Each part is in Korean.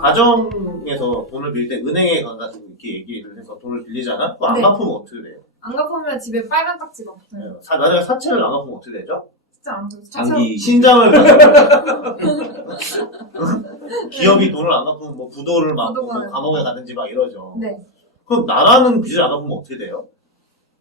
가정에서 돈을 빌릴 때 은행에 가가지고 이렇게 얘기를 해서 돈을 빌리잖아? 그거 안 네. 갚으면 어떻게 돼요? 안 갚으면 집에 빨간 딱지가 붙어요. 나중에 사채를 안 갚으면 어떻게 되죠? 진짜 안 갚으면 장기 신장을 가서 기업이 돈을 안 갚으면 뭐 부도를 막 부도가 뭐 감옥에 가든지 막 이러죠. 네. 그럼 나라는 빚을 안 갚으면 어떻게 돼요?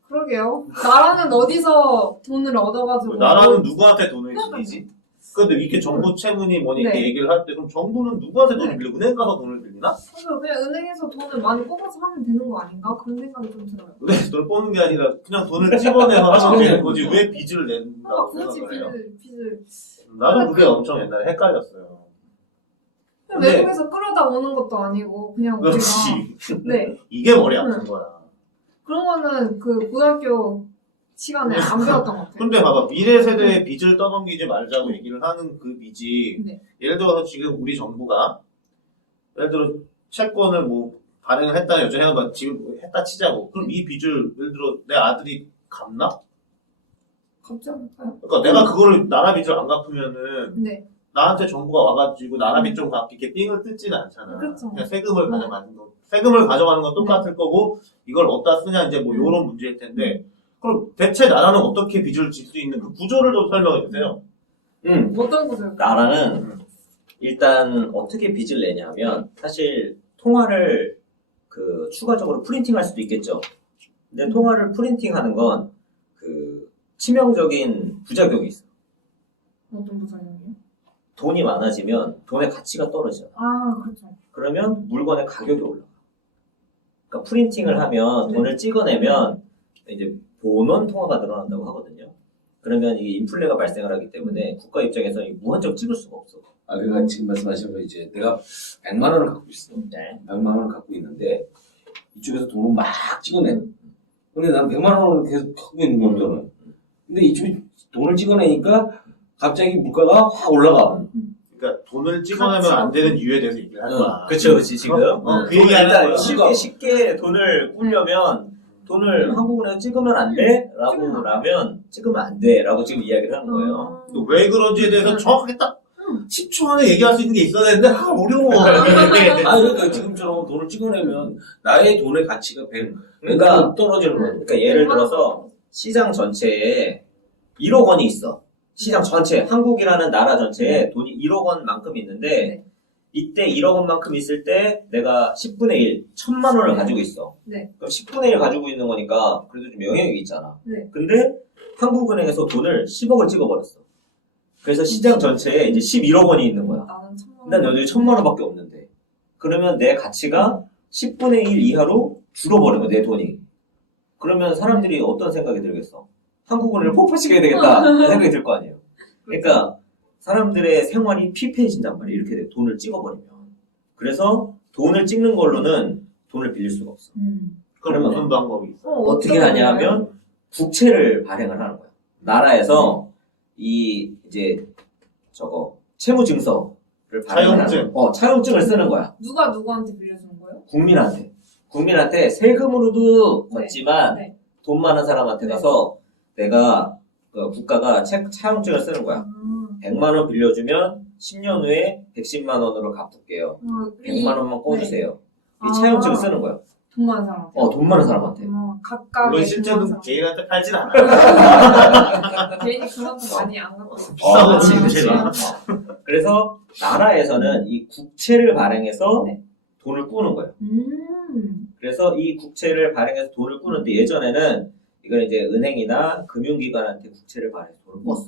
그러게요. 나라는 어디서 돈을 얻어가지고 나라는 누구한테 돈을 그러니까요. 빌리지? 근데 이렇게 정부 채무니 뭐니 이렇게 네. 얘기를 할 때 그럼 정부는 누구한테 돈을 네. 빌려? 은행 가서 돈을 빌리나? 그래서 그냥 은행에서 돈을 많이 뽑아서 하면 되는 거 아닌가? 그런 생각이 좀 들어요. 은행에서 돈을 뽑는 게 아니라 그냥 돈을 찍어내서 하면 되는 거지 왜 빚을 낸다고 굳이 생각을 해요? 빚을 나도 그게 엄청 옛날에 헷갈렸어요. 그냥 근데- 외국에서 끌어다 오는 것도 아니고 그냥 우리가 그렇지. 네 이게 머리 아픈 거야. 그런 거는 그 고등학교 시간에 안 배웠던 것 같아요. 근데 봐봐 미래 세대의 빚을 떠넘기지 말자고 얘기를 하는 그 빚이 네. 예를 들어서 지금 우리 정부가 예를 들어 채권을 뭐 발행을 했다 요즘 해봐 지금 했다 치자고 그럼 이 빚을 예를 들어 내 아들이 갚나? 갚지 않을까요? 그러니까 내가 그거를 나라 빚을 안 갚으면은 네. 나한테 정부가 와가지고 나라 빚 좀 갚게 이렇게 삥을 뜯지는 않잖아. 그렇죠. 그냥 세금을 네. 가져가는 거. 세금을 가져가는 건 똑같을 거고 이걸 어디다 쓰냐 이제 뭐 요런 문제일 텐데 그럼 대체 나라는 어떻게 빚을 질 수 있는 그 구조를 좀 설명해 주세요. 어떤 거죠? 나라는 일단 어떻게 빚을 내냐면 사실 통화를 그 추가적으로 프린팅할 수도 있겠죠. 근데 통화를 프린팅하는 건 그 치명적인 부작용이 있어. 어떤 부작용이요? 돈이 많아지면 돈의 가치가 떨어져. 아 그렇죠. 그러면 물건의 가격이 올라가. 그러니까 프린팅을 하면 네. 돈을 찍어내면 이제 본원 통화가 늘어난다고 하거든요. 그러면 이게 인플레가 발생을 하기 때문에 국가 입장에서 무한정 찍을 수가 없어. 그러니까 지금 말씀하신 거 이제 내가 100만 원을 갖고 있어. 네. 100만 원을 갖고 있는데 이쪽에서 돈을 막 찍어내. 근데 난 100만 원을 계속 갖고 있는 거잖아 근데 이쪽이 돈을 찍어내니까 갑자기 물가가 확 올라가. 그러니까 돈을 찍어내면 안 되는 이유에 대해서 얘기를 할 거야. 그렇죠, 그렇지 지금. 그 얘기 하는 거야. 쉽게 돈을 꾸려면 돈을 한국은행 찍으면 안 돼? 라고 라면 찍으면 안 돼 라고 지금 이야기를 하는 거예요. 왜 그런지에 대해서 정확하게 딱 10초 안에 얘기할 수 있는 게 있어야 되는데 어려워. 그러니까 지금처럼 돈을 찍어내면 나의 돈의 가치가 100, 그러니까 떨어지는 거야. 그러니까 예를 들어서 시장 전체에 1억 원이 있어. 시장 전체, 한국이라는 나라 전체에 돈이 1억 원만큼 있는데 네. 이때 1억 원만큼 있을 때 내가 10분의 1, 1000만 원을 가지고 있어. 네. 그럼 10분의 1 가지고 있는 거니까 그래도 좀 영향력이 있잖아. 네. 근데 한국은행에서 돈을 10억을 찍어버렸어. 그래서 시장 전체에 이제 11억 원이 있는 거야. 나는 천만 난 여기 1000만 원밖에 없는데. 그러면 내 가치가 10분의 1 이하로 줄어버린 거야, 내 돈이. 그러면 사람들이 어떤 생각이 들겠어? 한국은행을 폭파시켜야 되겠다 생각이 들 거 아니에요. 그러니까 사람들의 생활이 피폐해진단 말이에요. 이렇게 돈을 찍어버리면. 그래서 돈을 찍는 걸로는 돈을 빌릴 수가 없어. 그럼 무슨 방법이 있어? 어떻게 하냐 하면 국채를 발행을 하는 거야. 나라에서 이제 저거 채무증서를 발행을 차용증. 하는 차용증을 쓰는 거야. 누가 누구한테 빌려주는 거예요? 국민한테 세금으로도 걷지만 네. 돈 많은 사람한테 가서 내가 그 국가가 차용증을 쓰는 거야. 100만 원 빌려주면 10년 후에 110만 원으로 갚을게요. 100만 원만 꿔주세요. 이 차용증을 쓰는 거야. 돈 많은 사람한테. 돈 많은 사람한테. 각각의 물론 실제로 돈 개인한테 팔진 않아. 많은 사람. 괜히 그만큼 많이 안 갖고 있어. 비싸고 그치. 제가. 그래서 나라에서는 이 국채를 발행해서 네. 돈을 꾸는 거예요. 그래서 이 국채를 발행해서 돈을 꾸는데 예전에는 이걸 이제 은행이나 금융기관한테 국채를 발행해서 돈을 꿨어.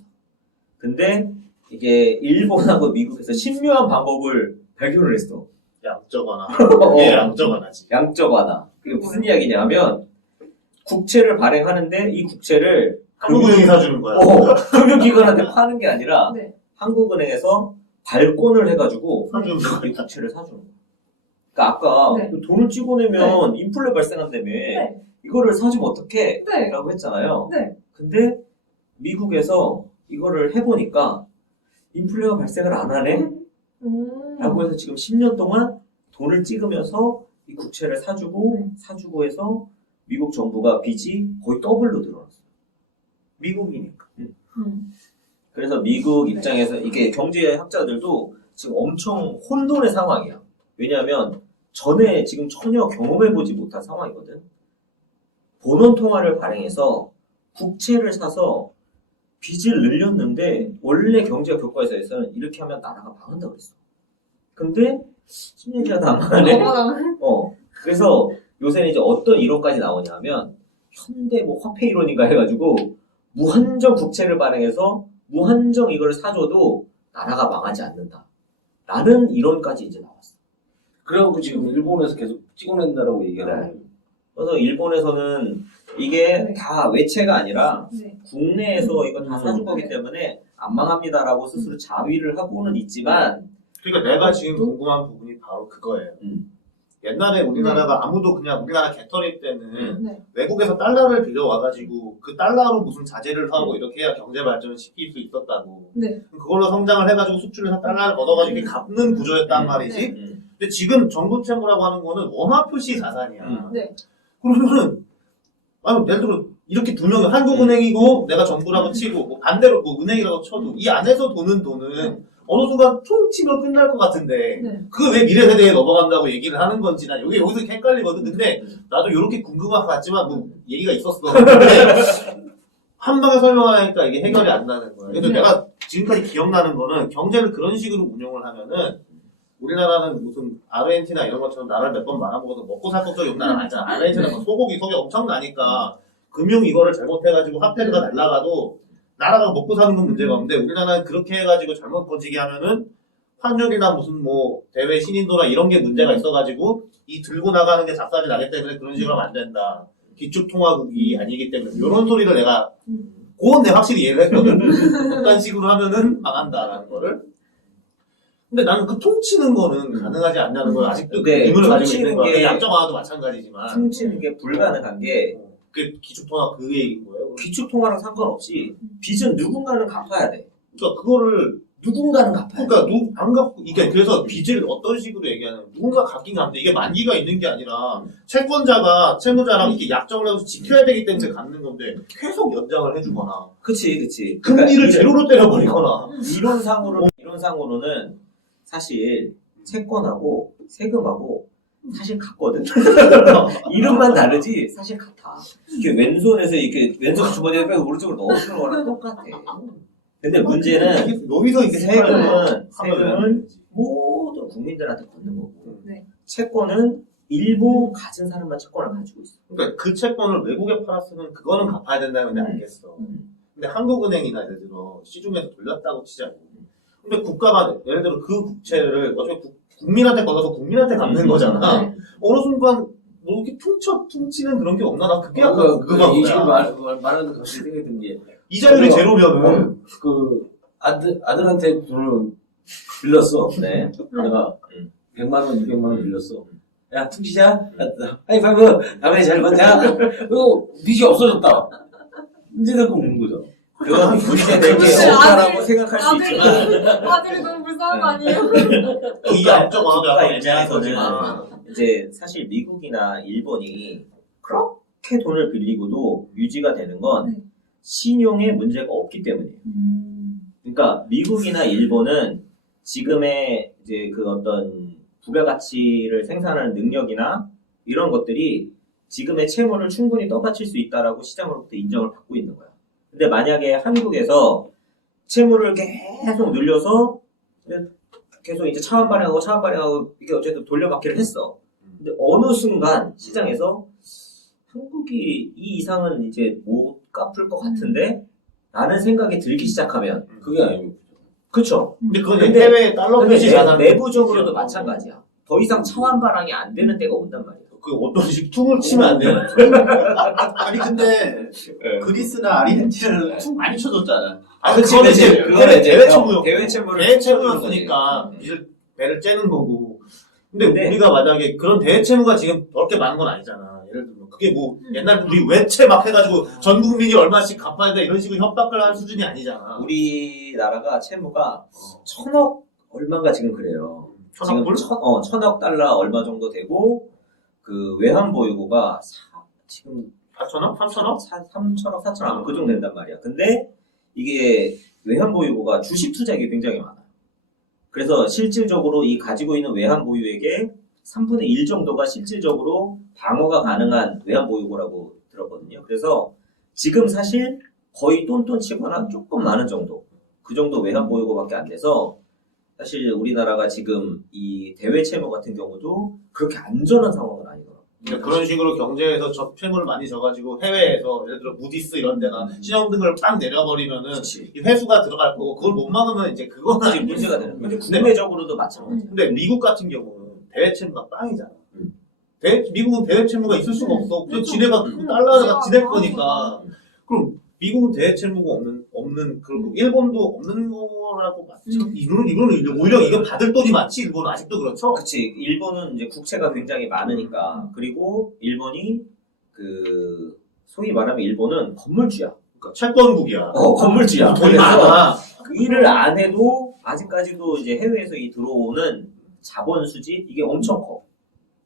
근데 이게 일본하고 미국에서 신묘한 방법을 발견을 했어. 양적완화. 이게 양적완화지. 양적 완화. 그게 무슨 이야기냐면 국채를 발행하는데 이 국채를 한국은행이 사주는 거야. 금융기관한테 파는 게 아니라 네. 한국은행에서 발권을 해가지고 사주는 이 국채를 사주는 거야. 그러니까 아까 네. 돈을 찍어내면 인플레 발생한다며 네. 이거를 사주면 어떡해? 네. 라고 했잖아요. 네. 근데 미국에서 이거를 해보니까 인플레가 발생을 안 하네? 라고 해서 지금 10년 동안 돈을 찍으면서 이 국채를 사주고 해서 미국 정부가 빚이 거의 더블로 늘어났어요. 미국이니까. 그래서 미국 입장에서 이게 경제학자들도 지금 엄청 혼돈의 상황이야. 왜냐하면 전에 지금 전혀 경험해보지 못한 상황이거든. 본원 통화를 발행해서 국채를 사서 빚을 늘렸는데 원래 경제학 교과서에서는 이렇게 하면 나라가 망한다고 그랬어. 근데 10년 지나도 안 망하네. 그래서 요새는 이제 어떤 이론까지 나오냐면 현대 뭐 화폐 이론인가 해가지고 무한정 국채를 발행해서 무한정 이걸 사줘도 나라가 망하지 않는다. 라는 이론까지 이제 나왔어. 그래갖고 지금 일본에서 계속 찍어낸다라고 얘기하는 거예요. 그래서 일본에서는 이게 다 외채가 아니라 네. 국내에서 이거 다 사준 거기 때문에 안 망합니다라고 스스로 자위를 하고는 있지만 그러니까 내가 지금 궁금한 부분이 바로 그거예요. 옛날에 우리나라가 아무도 그냥 우리나라 개털일 때는 네. 외국에서 달러를 빌려와가지고 그 달러로 무슨 자재를 하고 이렇게 해야 경제 발전을 시킬 수 있었다고. 네. 그걸로 성장을 해가지고 수출을 해서 달러를 걷어가지고 이렇게 갚는 구조였단 말이지. 근데 지금 정부 채무라고 하는 거는 원화 표시 자산이야. 네. 그러면은 아니 예를 들어 이렇게 두 명이 한국은행이고 내가 정부라고 치고 뭐 반대로 뭐 은행이라고 쳐도 이 안에서 도는 돈은 어느 순간 총 치면 끝날 것 같은데 네. 그거 왜 미래 세대에 넘어간다고 얘기를 하는 건지 난 여기서 헷갈리거든. 근데 나도 이렇게 궁금한 것 같지만 뭐 얘기가 있었어. 근데 한 방에 설명하니까 이게 해결이 안 나는 거야. 근데 네. 내가 지금까지 기억나는 거는 경제를 그런 식으로 운영을 하면은 우리나라는 무슨 아르헨티나 이런 것처럼 나라를 몇 번 말아먹어도 먹고 살 걱정이 없는 나라 아니잖아. 아르헨티나는 뭐 소고기 엄청 나니까 금융 이거를 잘못해가지고 화폐가 날라가도 나라가 먹고 사는 건 문제가 없는데 우리나라는 그렇게 해가지고 잘못 거지게 하면은 환율이나 무슨 뭐 대외 신인도나 이런 게 문제가 있어가지고 이 들고 나가는 게 작살이 나기 때문에 그런 식으로 하면 안 된다. 기축통화국이 아니기 때문에 이런 소리를 내가 그건 내가 확실히 이해를 했거든. 어떤 식으로 하면은 망한다라는 거를. 근데 나는 그 통치는 거는 가능하지 않냐는 걸 아직도 그 네, 의문을 가지고 있는 통치는 거야. 게- 양정화도 마찬가지지만. 퉁치는 게 불가능한 게 그 기축통화 그 얘기인 거예요. 기축통화랑 상관없이 빚은 누군가는 갚아야 돼. 그러니까 그거를 누군가는 갚아야 돼. 그러니까 안 갚고 이게 그래서 빚을 어떤 식으로 얘기하냐면 누군가 갚긴 갚는데 이게 만기가 있는 게 아니라 채권자가 채무자랑 이렇게 약정을 해서 지켜야 되기 때문에 갚는 건데 계속 연장을 해주거나 그치. 금리를 제로로 때려버리거나 이론상으로는 사실 채권하고 세금하고 사실 같거든. 이름만 다르지 사실 같아. 이렇게 왼손에서 이렇게 왼손 주머니에 빼고 오른쪽으로 넣어주는 거랑 똑같아. 근데 문제는 여기서 이렇게 세금은 모든 국민들한테 걷는 거고 네. 채권은 일부 가진 사람만 채권을 가지고 있어. 그러니까 그 채권을 외국에 팔았으면 그거는 갚아야 된다는 데 알겠어. 근데 한국은행이나 예를 들어 시중에서 돌렸다고 치자고. 근데 국가가 예를 들어 그 국채를 어차피 국민한테 걷어서 국민한테 갚는 거잖아. 어느 순간 뭐 이렇게 퉁치는 그런 게 없나? 나 그게 약간 궁금한 이 지금 거야. 말하는 갑자기 생각이 든 게 이자율이 제로면은 그 아들한테 돈을 빌렸어. 네. 내가 100만 원, 200만 원 빌렸어. 야, 퉁치자. 하이파이브. 다음에 잘 보자. 그리고 빚이 없어졌다. 문제는 그 없는 거죠. 그건 문제 될게 근데 없다라고 생각할 수 아들이 있지만 아들이 너무 불쌍한 거 아니에요? 이 양정화도 국가 약간 입장에서는 애매하거지만 이제 사실 미국이나 일본이 그렇게 돈을 빌리고도 유지가 되는 건 네. 신용에 문제가 없기 때문이에요. 그러니까 미국이나 일본은 지금의 이제 그 어떤 부가가치를 생산하는 능력이나 이런 것들이 지금의 채무를 충분히 떠받칠 수 있다라고 시장으로부터 인정을 받고 있는 거야. 근데 만약에 한국에서 채무를 계속 늘려서 계속 이제 차환 발행하고 이게 어쨌든 돌려받기를 했어. 근데 어느 순간 시장에서 한국이 이 이상은 이제 못 갚을 것 같은데 라는 생각이 들기 시작하면 그게 아니고. 그쵸? 근데 그건 근데- 해외 달러 근데 표시 자산 내부적으로도 마찬가지야. 더 이상 차환 발행이 안 되는 때가 온단 말이야. 그 어떤 식 퉁을 치면 안 돼요. 아니 근데 그리스나 아르헨티나는 툭 많이 쳐줬잖아. 아, 그치, 그거는 그치. 이제 그거는 대외 채무요. 대외 채무를 대외 채무였으니까 이제 배를 째는 거고. 근데 근데- 우리가 만약에 그런 대외 채무가 지금 그렇게 많은 건 아니잖아. 예를 들면 그게 뭐 옛날 우리 외채 막 해가지고 전 국민이 얼마씩 갚아야 돼 이런 식으로 협박을 하는 수준이 아니잖아. 우리나라가 채무가 1,000억 얼마인가 지금 그래요. 천억 불? 지금 1,000억 달러 얼마 정도 되고 그 외환 보유고가 지금 4천억? 3천억? 3천억, 4천억 그 정도 된단 말이야. 근데 이게 외환 보유고가 주식 투자액이 굉장히 많아요. 그래서 실질적으로 이 가지고 있는 외환 보유액의 3분의 1 정도가 실질적으로 방어가 가능한 외환 보유고라고 들었거든요. 그래서 지금 사실 거의 똔똔 치거나 조금 많은 정도, 그 정도 외환 보유고밖에 안 돼서 사실 우리나라가 지금 이 대외 채무 같은 경우도 그렇게 안전한 상황은 아니더라고요. 그러니까 그런 식으로 경제에서 채무를 많이 져가지고 해외에서 예를 들어 무디스 이런 데가 신용등급을 빡 내려버리면은 그렇지. 이 회수가 들어갈 거고 그걸 못 막으면 이제 그거는 그게 문제가 되는 거예요. 근데 국내적으로도 마찬가지예요. 근데 미국 같은 경우는 대외 채무가 빵이잖아. 음. 미국은 대외 채무가 있을 수가 없어. 그냥 지네가 음. 달러가 지낼 거니까. 그럼 미국은 대외 채무가 없는 그리고 일본도 없는 거라고 맞죠? 이거는 이제 오히려 이거 받을 돈이 많지. 일본은 아직도 그렇죠. 그치. 일본은 이제 국채가 굉장히 많으니까. 그리고 일본이 그 소위 말하면 일본은 건물주야. 그러니까 채권국이야. 건물주야. 돈이 그래서 많아. 그 일을 안 해도 아직까지도 이제 해외에서 이 들어오는 자본 수지 이게 엄청 커.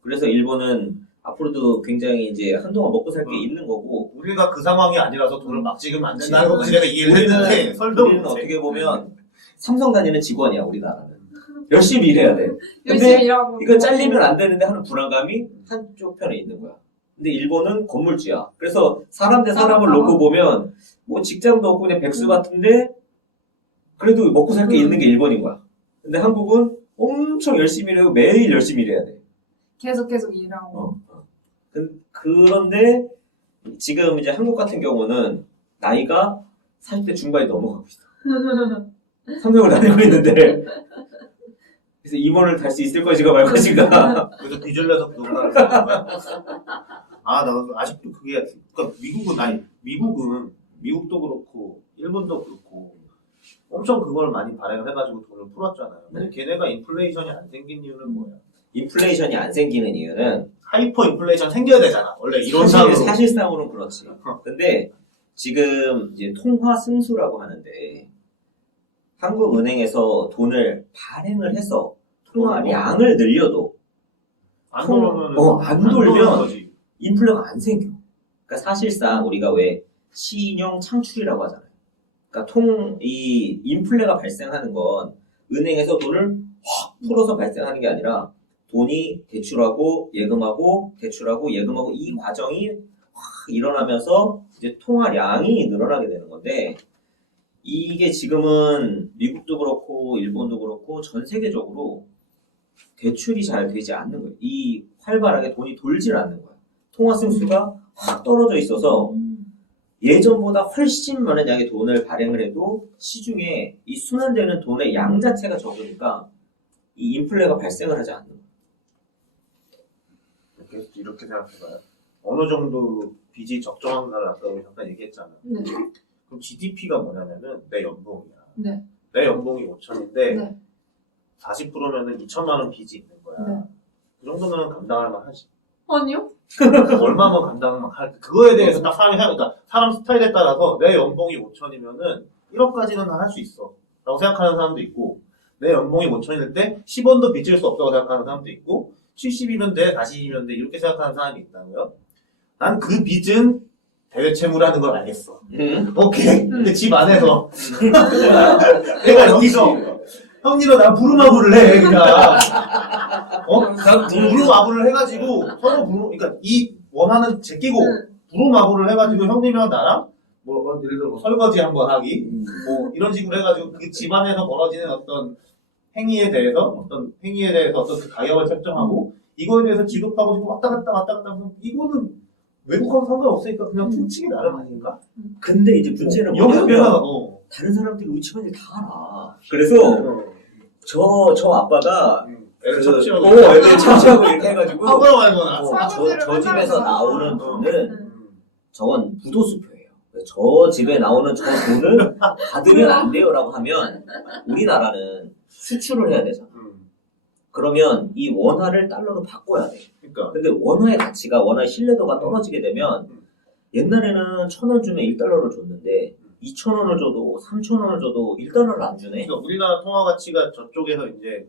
그래서 일본은 앞으로도 굉장히 이제 한동안 먹고 살 게 있는 거고. 우리가 그 상황이 아니라서 돈을 막 지금 안 된다는 것까지 내가 이해를 했는데 설명 우리는 어떻게 보면 삼성 다니는 직원이야 우리나라는. 열심히 일해야 돼. 열심히 일하고. 이거 잘리면 안 되는데 하는 불안감이 한쪽 편에 있는 거야. 근데 일본은 건물주야. 그래서 사람 대 사람을 놓고 보면 뭐 직장도 없고 그냥 백수 같은데 그래도 먹고 살 게 있는 게 일본인 거야. 근데 한국은 엄청 열심히 일하고 매일 열심히 일해야 돼. 계속 일하고. 그런데 지금 이제 한국 같은 경우는 나이가 40대 중반이 넘어가고 있어. 삼성을 다니고 있는데 그래서 임원을 달 수 있을 것인가 말 것인가. 그래서 빚을 내서 그동안을 쓰는 거야. 나 아직도 그게 그러니까 미국도 그렇고 일본도 그렇고 엄청 그걸 많이 발행을 해가지고 돈을 풀었잖아요. 근데 걔네가 인플레이션이 안 생긴 이유는 뭐야? 인플레이션이 안 생기는 이유는 하이퍼 인플레이션 생겨야 되잖아. 원래 이론상으로. 사실상으로는 그렇지. 근데 지금 이제 통화 승수라고 하는데 한국은행에서 돈을 발행을 해서 통화량을 늘려도 안 돌면 안 돌면 인플레가 안 생겨. 그러니까 사실상 우리가 왜 신용 창출이라고 하잖아요. 그러니까 이 인플레가 발생하는 건 은행에서 돈을 확 풀어서 발생하는 게 아니라 돈이 대출하고 예금하고 대출하고 예금하고 이 과정이 확 일어나면서 이제 통화량이 늘어나게 되는 건데 이게 지금은 미국도 그렇고 일본도 그렇고 전 세계적으로 대출이 잘 되지 않는 거예요. 이 활발하게 돈이 돌질 않는 거예요. 통화 승수가 확 떨어져 있어서 예전보다 훨씬 많은 양의 돈을 발행을 해도 시중에 이 순환되는 돈의 양 자체가 적으니까 이 인플레가 발생을 하지 않는 거예요. 이렇게 생각해봐요. 어느 정도 빚이 적정한가를 아까 우리 잠깐 얘기했잖아. 네. 그럼 GDP가 뭐냐면은 내 연봉이야. 네. 내 연봉이 5천인데 네. 40%면은 2천만 원 빚이 있는 거야. 네. 그 정도면 감당할 만하지. 아니요? 얼마면 감당만 할 그거에 대해서 딱 사람이 그러니까 사람 스타일에 따라서 내 연봉이 5천이면은 1억까지는 할 수 있어 라고 생각하는 사람도 있고 내 연봉이 5천일 때 10원도 빚질 수 없다고 생각하는 사람도 있고 70이면 돼 40이면 돼 이렇게 생각하는 사람이 있다고요. 난 그 빚은 대외 채무라는 걸 알겠어. 오케이. 근데 집 안에서 내가 여기서 형님은 나 부루마블을 해 그냥 부루마블을 해가지고 서로 그러니까 이 원하는 제끼고 부루마블을 해가지고 형님이랑 나랑 뭐 예를 들어 뭐 설거지 한번 하기 뭐 이런 식으로 해가지고 그 집안에서 벌어지는 어떤 행위에 대해서 어떤 그 가격을 책정하고 이거에 대해서 지급하고 지금 왔다 갔다 하면 이거는 외국하고 상관없으니까 그냥 퉁치기 나름 아닌가? 근데 이제 문제는 여기서 뭐냐면 내가 다른 사람들이 우리 집안일 다 알아. 그래서 저 아빠가 애를 그, 착취하고 애들 착취하고 이렇게 해가지고 하거나 말거나 저 집에서 나오는 돈은 저건 부도수표예요. 저 집에 나오는 저 돈을 받으면 안 돼요라고 하면 우리나라는 수출을 해야 되잖아. 그러면 이 원화를 달러로 바꿔야 돼. 그러니까 근데 원화의 가치가 원화의 신뢰도가 떨어지게 되면 옛날에는 1,000원 주면 1달러를 줬는데 2,000원을 줘도 3,000원을 줘도 1달러를 안 주네. 그러니까 우리나라 통화 가치가 저쪽에서 이제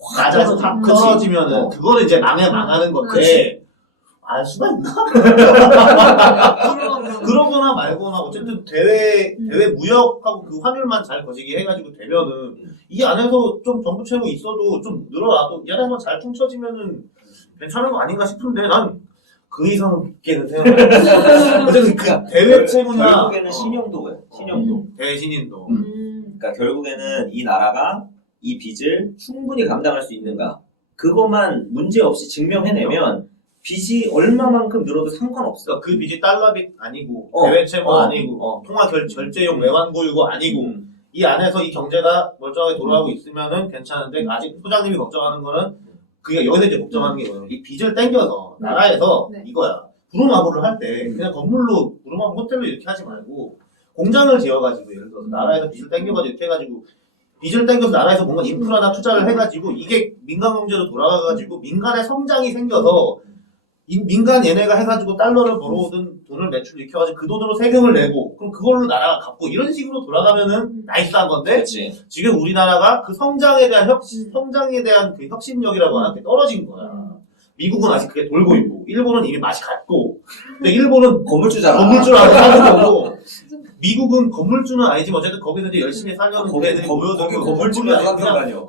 확 낮아서 다 떨어지면은 그거는 이제 망하는 건데 알 수가 있나? 그러면 그러거나 말거나 어쨌든 대외 무역하고 그 환율만 잘 거시기 해가지고 되면은 이 안에서 좀 정부 채무 있어도 좀 늘어나도 이 안에서 잘 퉁쳐지면은 괜찮은 거 아닌가 싶은데 난 그 이상께는 생각해. 어쨌든 그 대외 채무나 결국에는 신용도예요. 신용도. 대신인도 그러니까 결국에는 이 나라가 이 빚을 충분히 감당할 수 있는가. 그것만 문제 없이 증명해내면 빚이 얼마만큼 늘어도 상관없어. 그러니까 그 빚이 달러 빚 아니고 어. 대외 채무 어. 아니고 어. 통화 결제용 외환 보유고 아니고 이 안에서 이 경제가 멀쩡하게 돌아가고 있으면은 괜찮은데 아직 소장님이 걱정하는 거는 그게 여기서 이제 걱정하는 게 뭐냐면 이 빚을 땡겨서 네. 나라에서 네. 이거야 부루마블을 할 때 그냥 건물로 부루마블 호텔로 이렇게 하지 말고 공장을 지어가지고 예를 들어서 나라에서 빚을 땡겨가지고 이렇게 해가지고 빚을 땡겨서 나라에서 뭔가 인프라나 투자를 해가지고 이게 민간 경제로 돌아가가지고 민간의 성장이 생겨서 민간 얘네가 해가지고 달러를 벌어오든 돈을 매출 일으켜가지고 그 돈으로 세금을 내고 그럼 그걸로 나라가 갚고 이런 식으로 돌아가면은 나이스한 건데 그렇지. 지금 우리나라가 그 성장에 대한 성장에 대한 그 혁신력이라고 하는 게 떨어진 거야. 미국은 아직 그게 돌고 있고 일본은 이미 맛이 갔고 근데 일본은 건물주잖아. 건물주라고 하는 거고 미국은 건물주는 아니지만 어쨌든 거기서 이제 열심히 살려는 거기 애들이 거기 모여들고 건물주가 그냥 상관다뇨.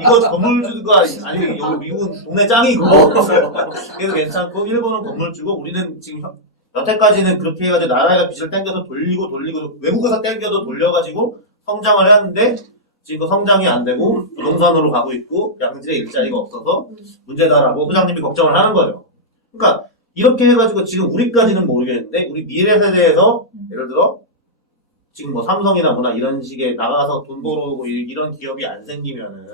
이거 건물주가 아니 여기 미국은 동네 짱이고 그래서 괜찮고 일본은 건물주고 우리는 지금 여태까지는 그렇게 해가지고 나라가 빚을 땡겨서 돌리고 외국에서 땡겨도 돌려가지고 성장을 했는데 지금 그 성장이 안 되고 부동산으로 가고 있고 양질의 일자리가 없어서 문제다라고 소장님이 걱정을 하는 거죠. 그러니까 이렇게 해가지고 지금 우리까지는 모르겠는데 우리 미래 세대에서 예를 들어 지금 뭐 삼성이나 뭐나 이런 식의 나가서 돈 벌어오고 이런 기업이 안 생기면은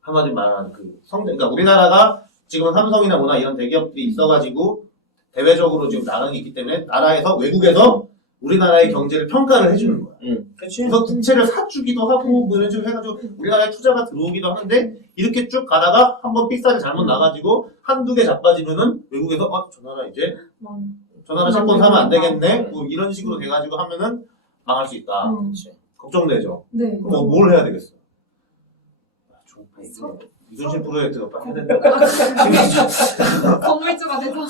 한마디로 말하면 그 성장, 그러니까 우리나라가 지금은 삼성이나 뭐나 이런 대기업들이 있어가지고 대외적으로 지금 나가는 게 있기 때문에 나라에서 외국에서 우리나라의 경제를 평가를 해주는 거야. 그렇지. 그래서 국채를 사주기도 하고 뭐 이런 식으로 해가지고 우리나라에 투자가 들어오기도 하는데 이렇게 쭉 가다가 한번 픽사를 잘못 나가지고 한두 개 자빠지면은 외국에서 저 나라 이제 저 나라 채권 사면 안 되겠네 뭐 이런 식으로 돼가지고 하면은 망할 수 있다. 그렇지. 걱정되죠. 네. 그럼 뭘 해야 되겠어? 서- 이순신 프로젝트가 빨리 해야 된다. 건물주가 돼서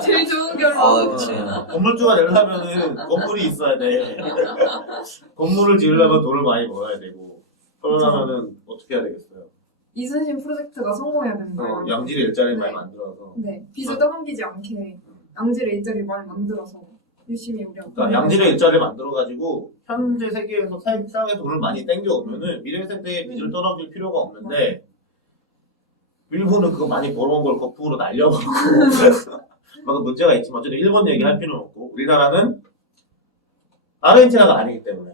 제일 좋은 결로. 아, 그치. 건물주가 되려면은 건물이 있어야 돼. 건물을 지으려면 돈을 많이 벌어야 되고 그러려면은 어떻게 해야 되겠어요? 이순신 프로젝트가 성공해야 되는 거예요. 양질의 일자리를 많이 네. 만들어서 네. 빚을 떠넘기지 않게 양질의 일자리를 많이 만들어서 열심히 우리가. 그러니까 양질의 일자리를 만들어가지고 현재 세계에서 사회에서 돈을 많이 땡겨오면은 미래 세대의 빚을 떠넘길 필요가 없는데 일본은 그거 많이 벌어온 걸 거품으로 날려버리고 막 문제가 있지만 어쨌든 일본 얘기할 필요는 없고 우리나라는 아르헨티나가 아니기 때문에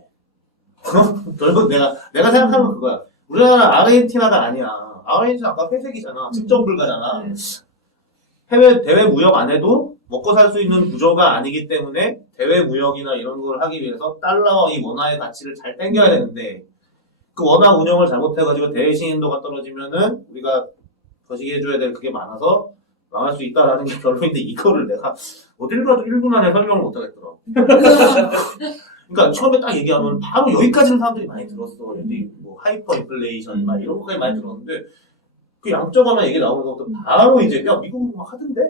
결국 내가 생각하면 그거야. 우리나라는 아르헨티나가 아니야. 아르헨티나 아까 회색이잖아. 측정 불가잖아. 해외 대외 무역 안 해도 먹고 살 수 있는 구조가 아니기 때문에 대외 무역이나 이런 걸 하기 위해서 달러와 이 원화의 가치를 잘 땡겨야 되는데 그 원화 운영을 잘못해가지고 대외 신인도가 떨어지면은 우리가 거시기 해줘야 될 그게 많아서 망할 수 있다라는 게 결론인데 이거를 내가 어딜 가도 1분 안에 설명을 못하겠더라. 그러니까 처음에 딱 얘기하면 바로 여기까지는 사람들이 많이 들었어. 여기 뭐 하이퍼 인플레이션 막 이런 것까지 많이 들었는데 그 양적 완화 얘기 나오면서부터 바로 이제 야 미국은 막 하던데?